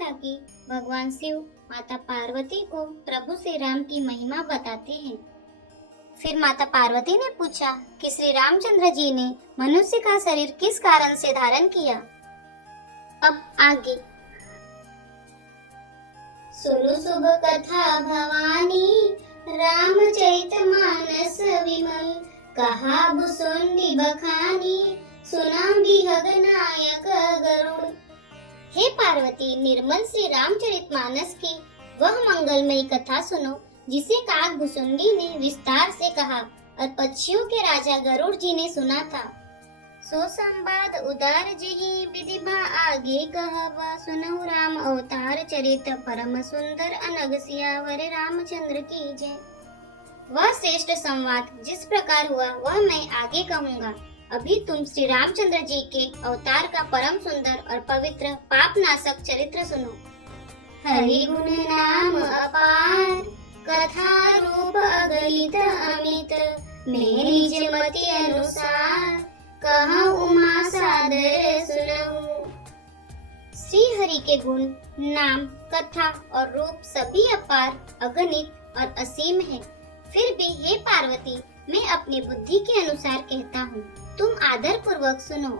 था कि भगवान शिव माता पार्वती को प्रभु श्री राम की महिमा बताते हैं। फिर माता पार्वती ने पूछा कि श्री रामचंद्र जी ने मनुष्य का शरीर किस कारण से धारण किया। अब आगे सुनो शुभ कथा भवानी, रामचरितमानस विमल, कहा भुसुंडी बखानी, सुना बिहग नायक गरुड़। हे पार्वती, निर्मल श्री रामचरितमानस की वह मंगलमयी कथा सुनो जिसे काग भुसुंडी ने विस्तार से कहा और पक्षियों के राजा गरुड़ जी ने सुना था। सो संवाद उदार जही विधिभा आगे कहवा, सुनहु राम अवतार चरित परम सुंदर अनग सियावर रामचंद्र की जय। वह श्रेष्ठ संवाद जिस प्रकार हुआ वह मैं आगे कहूँगा। अभी तुम श्री रामचंद्र जी के अवतार का परम सुंदर और पवित्र पाप नाशक चरित्र सुनो। हरि गुण नाम अपार, कथा रूप अगणित अमित, मेरी जमति अनुसार, कहा उमा सादर सुनहु। श्री हरि के गुण, नाम, कथा और रूप सभी अपार, अगणित और असीम है। फिर भी हे पार्वती, मैं अपनी बुद्धि के अनुसार कहता हूँ, तुम आदर पूर्वक सुनो।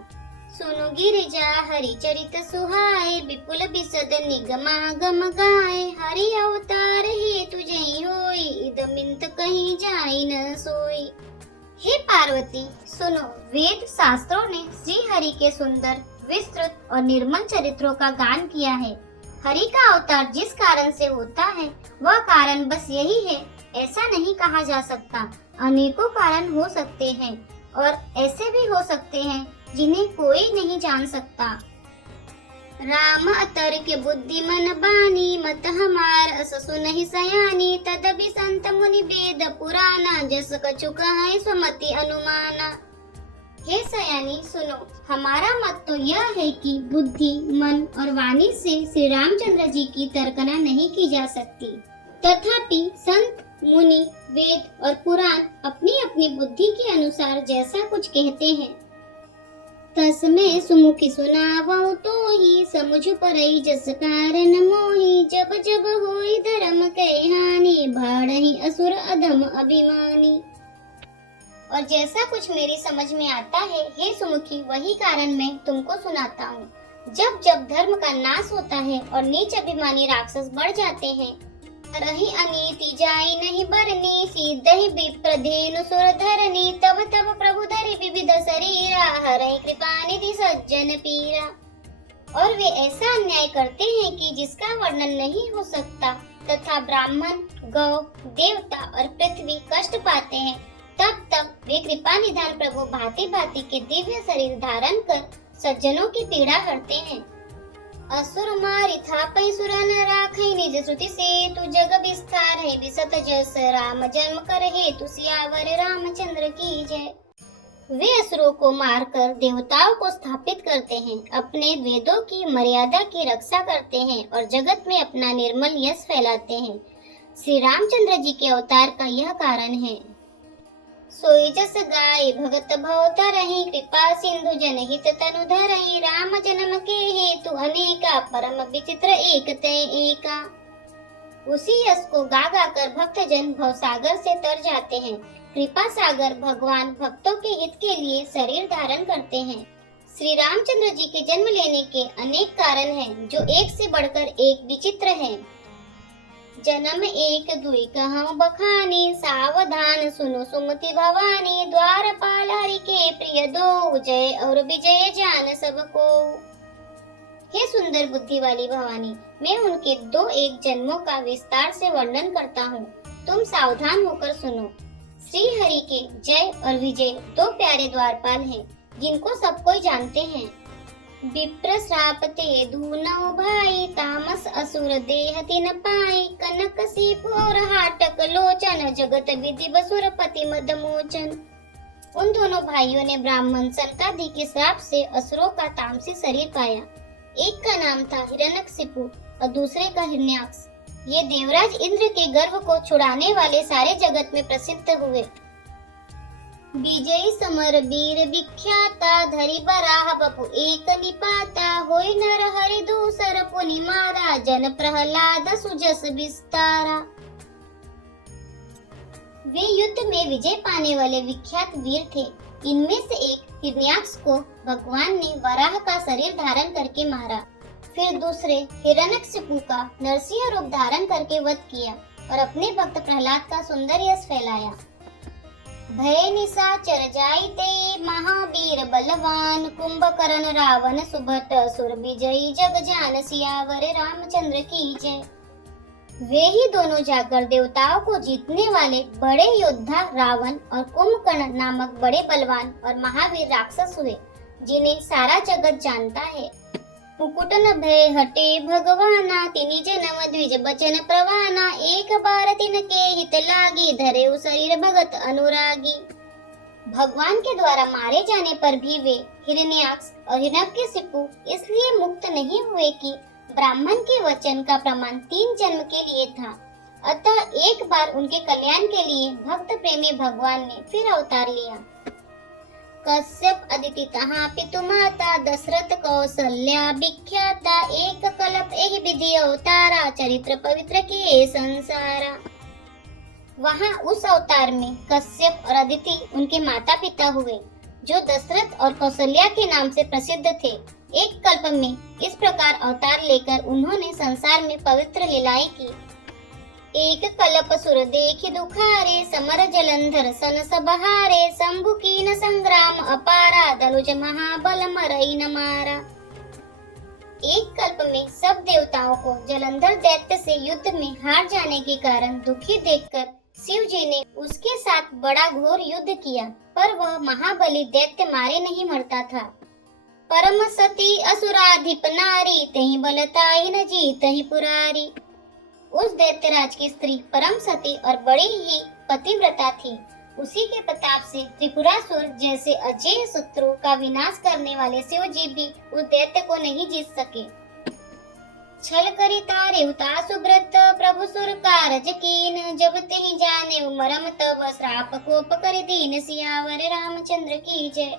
सुनो गिरिजा हरि चरित सुहाए, विपुल बिसद निगमागम गाए, हरि अवतार हे तुझे होई, इदमिंत कहीं जाई न सोई। हे पार्वती सुनो, वेद शास्त्रों ने श्री हरि के सुंदर, विस्तृत और निर्मल चरित्रों का गान किया है। हरि का अवतार जिस कारण से होता है वह कारण बस यही है ऐसा नहीं कहा जा सकता। अनेकों कारण हो सकते हैं और ऐसे भी हो सकते हैं जिन्हें कोई नहीं जान सकता। राम अतर के बुद्धि मन बानी, मत हमार अस सुनहि सयानी, तदपि संत मुनि वेद पुराना, जस कछु कहाई स्वमति अनुमाना। हे सयानी सुनो, हमारा मत तो यह है कि बुद्धि, मन और वाणी से श्री रामचंद्र जी की तर्कना नहीं की जा सकती। तथापि संत, मुनि, वेद और पुराण अपनी अपनी बुद्धि के अनुसार जैसा कुछ कहते हैं तस्मै सुमुखी सुनावो तो ही, समुझ परई जस कारण मोही, जब जब होई धर्म के हानि, भाड़हि असुर अधम अभिमानी। और जैसा कुछ मेरी समझ में आता है हे सुमुखी, वही कारण मैं तुमको सुनाता हूँ। जब जब धर्म का नाश होता है और नीच अभिमानी राक्षस बढ़ जाते हैं, रही अनीति जाई नहीं बरनी, सीधहि विप्र धेनु सुर धरनी, तब तब प्रभु धरि विविध शरीरा, हरहि कृपा निधि सज्जन पीरा। और वे ऐसा अन्याय करते हैं कि जिसका वर्णन नहीं हो सकता, तथा ब्राह्मण, गौ, देवता और पृथ्वी कष्ट पाते हैं। तब तब वे कृपा निधान प्रभु भांति भांति के दिव्य शरीर धारण कर सज्जनों की पीड़ा हरते हैं। असुर मारि थापै सुरन राखै, निज श्रुति से तू जग विस्तार है, विसत जस राम जन्म कर हेतु, सियावर रामचंद्र की जय। वे असुरों को मारकर देवताओं को स्थापित करते हैं, अपने वेदों की मर्यादा की रक्षा करते हैं और जगत में अपना निर्मल यश फैलाते हैं। श्री रामचंद्र जी के अवतार का यह कारण है। सोई जस गाय भगत भव तरहि, कृपा सिंधु जनहित तनु धरहि, राम जन्म के हेतु अनेका, परम विचित्र एक ते एका। उसी यश को गा गा कर भक्त जन भवसागर से तर जाते हैं। कृपा सागर भगवान भक्तों के हित के लिए शरीर धारण करते हैं। श्री रामचंद्र जी के जन्म लेने के अनेक कारण हैं, जो एक से बढ़कर एक विचित्र हैं। जन्म एक दुई कहूँ बखानी, सावधान सुनो सुमति भवानी, द्वारपाल हरि के प्रिय दो, जय और विजय जान सबको। हे सुंदर बुद्धि वाली भवानी, मैं उनके दो एक जन्मों का विस्तार से वर्णन करता हूँ, तुम सावधान होकर सुनो। श्री हरि के जय और विजय दो प्यारे द्वारपाल हैं, जिनको सब कोई जानते हैं। विप्र श्राप ते धूनौ भाई, तामस असुर देह तिन पाई, कनक सीप और हाटक लोचन, जगत विधि बसुरपति मद मोचन। उन दोनों भाइयों ने ब्राह्मण सनकादि के श्राप से असुरों का तामसी शरीर पाया। एक का नाम था हिरण्यकशिपु और दूसरे का हिरण्याक्ष। ये देवराज इंद्र के गर्व को छुड़ाने वाले सारे जगत में प्रसिद्ध हुए। विजयी समर वीर विख्याता धरि बराह बपु एक निपाता होय नर हरि दूसर पुनि मारा जन प्रहलाद सुजस विस्तारा। वे युद्ध में विजय पाने वाले विख्यात वीर थे। इनमें से एक हिरण्याक्ष को भगवान ने वराह का शरीर धारण करके मारा। फिर दूसरे हिरण्यकशिपु का नरसिंह रूप धारण करके वध किया और अपने भक्त प्रहलाद का सुंदर यश फैलाया। भय निशाचर जाइते महावीर बलवान कुंभकर्ण रावण सुभट सुर विजयी जग जान सियावर रामचंद्र की जय। वे ही दोनों जाकर देवताओं को जीतने वाले बड़े योद्धा रावण और कुंभकर्ण नामक बड़े बलवान और महावीर राक्षस हुए, जिन्हें सारा जगत जानता है। मुकुटन भय हटे भगवाना तिनि जन्म द्विज बचन प्रवाना एक बार तिनके हित लागी धरे शरीर भगत अनुरागी। भगवान के द्वारा मारे जाने पर भी वे हिरण्याक्ष और हिरण्यकशिपु इसलिए मुक्त नहीं हुए कि ब्राह्मण के वचन का प्रमाण 3 जन्म के लिए था। अतः एक बार उनके कल्याण के लिए भक्त प्रेमी भगवान ने फिर अवतार लिया। कश्यप अदिति तहा पितु माता दशरथ कौशल्या विख्याता एक कल्प एहि विधि अवतारा चरित्र पवित्र के संसारा। वहाँ उस अवतार में कश्यप और अदिति उनके माता पिता हुए, जो दशरथ और कौशल्या के नाम से प्रसिद्ध थे। एक कल्प में इस प्रकार अवतार लेकर उन्होंने संसार में पवित्र लीलाएं की। एक कल्प सुर देखि दुखारे समर जलंधर सन सबहारे शंभु कीन संग्राम अपारा धनुज महाबल मरई न मारा। एक कल्प में सब देवताओं को जलंधर दैत्य से युद्ध में हार जाने के कारण दुखी देखकर शिव जी ने उसके साथ बड़ा घोर युद्ध किया, पर वह महाबली दैत्य मारे नहीं मरता था। परम सती असुराधिप नारी तहि बलताहि न जीतहि पुरारी। उस दैत्यराज की स्त्री परम सती और बड़ी ही पतिव्रता थी। उसी के प्रताप से त्रिपुरासुर जैसे अजेय शत्रु का विनाश करने वाले शिव जी भी उस दैत्य को नहीं जीत सके। छल करि तारे उतासु व्रत प्रभु सुर कारज कीन जब तेहि जाने मरम तब श्राप कोप कर दीन सियावर रामचंद्र की जय।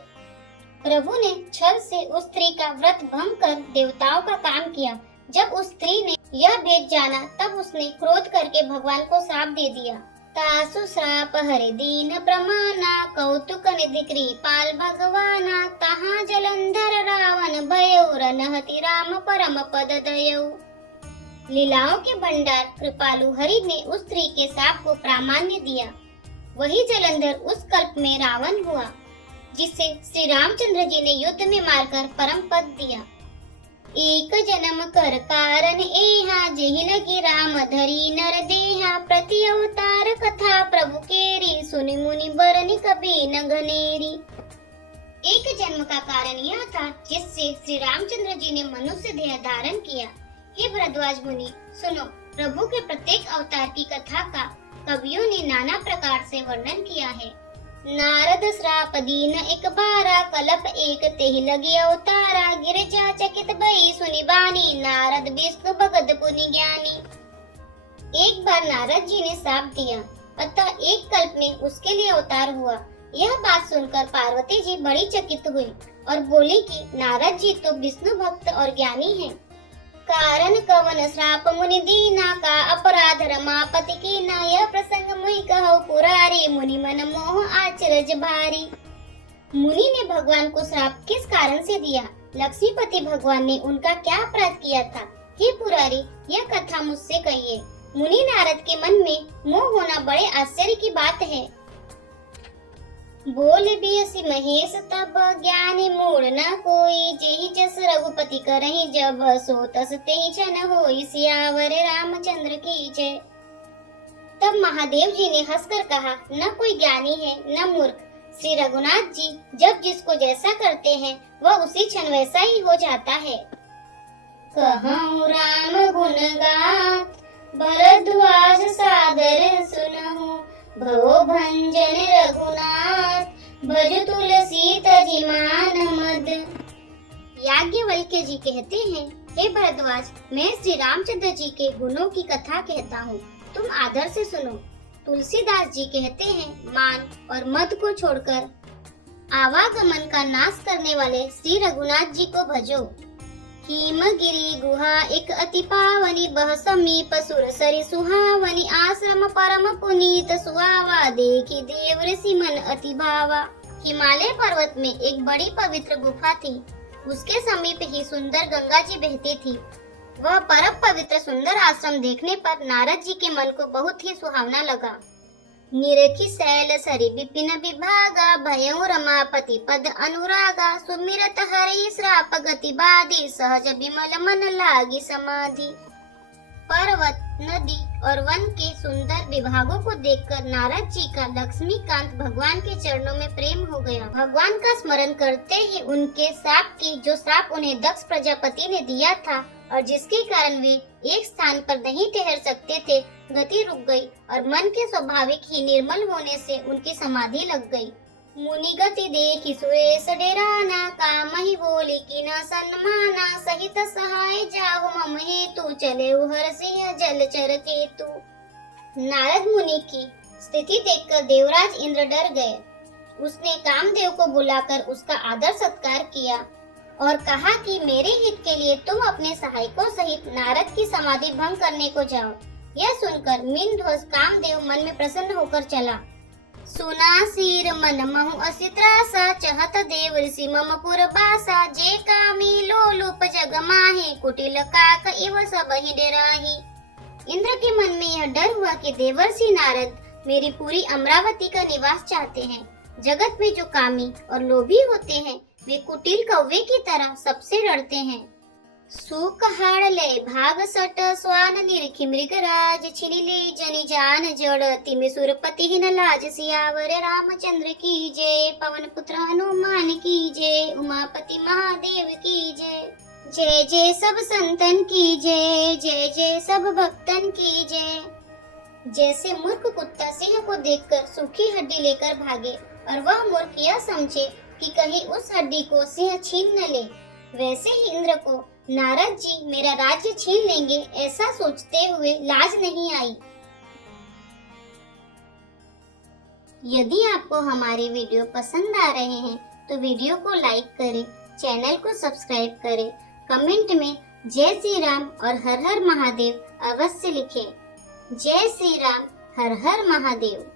प्रभु ने छल से उस स्त्री का व्रत भंग कर देवताओं का काम किया। जब उस स्त्री ने यह भेद जाना तब उसने क्रोध करके भगवान को श्राप दे दिया। तासु श्राप हरि दीन प्रमाना कौतुक निधि कृपाल भगवाना तहाँ जलंधर रावण भयो रनहति राम परम पद दयौ। लीलाओं के भंडार कृपालु हरि ने उस स्त्री के शाप को प्रामाण्य दिया। वही जलंधर उस कल्प में रावण हुआ, जिसे श्री रामचंद्र जी ने युद्ध में मारकर परम पद दिया। एक जन्म कर कारण एहा जेहि लगी राम धरी नर देहा प्रति अवतार कथा प्रभु केरी सुनि मुनि बरनि कभी न घनेरी। एक जन्म का कारण यह था जिससे श्री रामचंद्र जी ने मनुष्य देह धारण किया। हे भरद्वाज मुनि, सुनो, प्रभु के प्रत्येक अवतार की कथा का कवियों ने नाना प्रकार से वर्णन किया है। नारद श्राप दीन एक बारा कलप एक तेहि लगी अवतारा गिरजा चकित भई सुनि बानी नारद विष्णु भगत पुनि ज्ञानी। एक बार नारद जी ने श्राप दिया, अतः एक कल्प में उसके लिए अवतार हुआ। यह बात सुनकर पार्वती जी बड़ी चकित हुई और बोली कि नारद जी तो विष्णु भक्त और ज्ञानी हैं। कारण कवन श्राप मुनि दीना का अपराध रमापति की ना यह प्रसंग मुहि कहो पुरारी मुनि मन मोह आचरज भारी। मुनि ने भगवान को श्राप किस कारण से दिया? लक्ष्मीपति भगवान ने उनका क्या अपराध किया था? हे पुरारी, यह कथा मुझसे कहिए। मुनि नारद के मन में मोह होना बड़े आश्चर्य की बात है। बोल बियसि महेश तब ज्ञानी मूढ़ न कोई जेहि जस रघुपति करहि जब सो तस तेहि छन होई सियावर रामचंद्र की जय। तब महादेव जी ने हंसकर कहा, न कोई ज्ञानी है न मूर्ख। श्री रघुनाथ जी जब जिसको जैसा करते हैं वह उसी क्षण वैसा ही हो जाता है। कहूँ राम गुण गात भरद्वाज सादर सुनहु भव भंजन रघुनाथ भज तुलसी तजि मान मद। याज्ञवल्क्य जी कहते हैं, हे भरद्वाज, मैं श्री रामचंद्र जी के गुणों की कथा कहता हूँ, तुम आदर से सुनो। तुलसीदास जी कहते हैं, मान और मद को छोड़कर आवागमन का नाश करने वाले श्री रघुनाथ जी को भजो। हिमगिरी गुहा एक अति पावनी, बह समीप सुर सरि सुहावनी, आश्रम परम पुनीत सुहावा, देखी देव ऋषि मन अति भावा। हिमालय पर्वत में एक बड़ी पवित्र गुफा थी। उसके समीप ही सुंदर गंगा जी बहती थी। वह परम पवित्र सुंदर आश्रम देखने पर नारद जी के मन को बहुत ही सुहावना लगा। निरखी शैल सरि विपिन विभागा, भयउ रमापति पद अनुरागा, सुमिरत हरि श्राप गति बाधी, सहज विमल मन लागी समाधि। पर्वत, नदी और वन के सुंदर विभागों को देखकर नारद जी का लक्ष्मीकांत भगवान के चरणों में प्रेम हो गया। भगवान का स्मरण करते ही उनके श्राप की जो श्राप उन्हें दक्ष प्रजापति ने दिया था और जिसके कारण वे एक स्थान पर नहीं ठहर सकते थे, गति रुक गई और मन के स्वाभाविक ही निर्मल होने से उनकी समाधि लग गई। मुनि गति देखी सुरेश डेराना, काम ही बोली कि न सन्माना, सहित सहाय जाहु मम हेतु, चले हर सिंह जलचर केतु। नारद मुनि की स्थिति देखकर देवराज इंद्र डर गए। उसने कामदेव को बुलाकर उसका आदर सत्कार किया और कहा कि मेरे हित के लिए तुम अपने सहायकों सहित नारद की समाधि भंग करने को जाओ। यह सुनकर मीनध्वज कामदेव मन में प्रसन्न होकर चला। सुना सिर मन महु असी त्रासा, चहत देव ऋषि मम पुर बासा, जे कामी लोलुप जग माहि, कुटिल काक इव सब ही डेराहि। इंद्र के मन में यह डर हुआ कि देवर्षि नारद मेरी पूरी अमरावती का निवास चाहते हैं। जगत में जो कामी और लोभी होते हैं वे कुटिल कौवे की तरह सबसे डरते हैं। सूक हाड़ले भाग सट स्वान निरखी मृगराज, छिलिले जनि जान जड़, तिमि सुरपति हिन लाज, सियावर रामचंद्र की जय, पवन पुत्र हनुमान की जय, उमापति महादेव की जय। जय जय सब संतन की जय, जय जय सब भक्तन की जय। जैसे मूर्ख कुत्ता सिंह को देखकर सूखी हड्डी लेकर भागे और वह मूर्ख यह समझे कि कहीं उस हड्डी को सिंह छीन न ले, वैसे ही इंद्र को नारद जी मेरा राज्य छीन लेंगे ऐसा सोचते हुए लाज नहीं आई। यदि आपको हमारे वीडियो पसंद आ रहे हैं तो वीडियो को लाइक करें, चैनल को सब्सक्राइब करें, कमेंट में जय श्री राम और हर हर महादेव अवश्य लिखें। जय श्री राम, हर हर महादेव।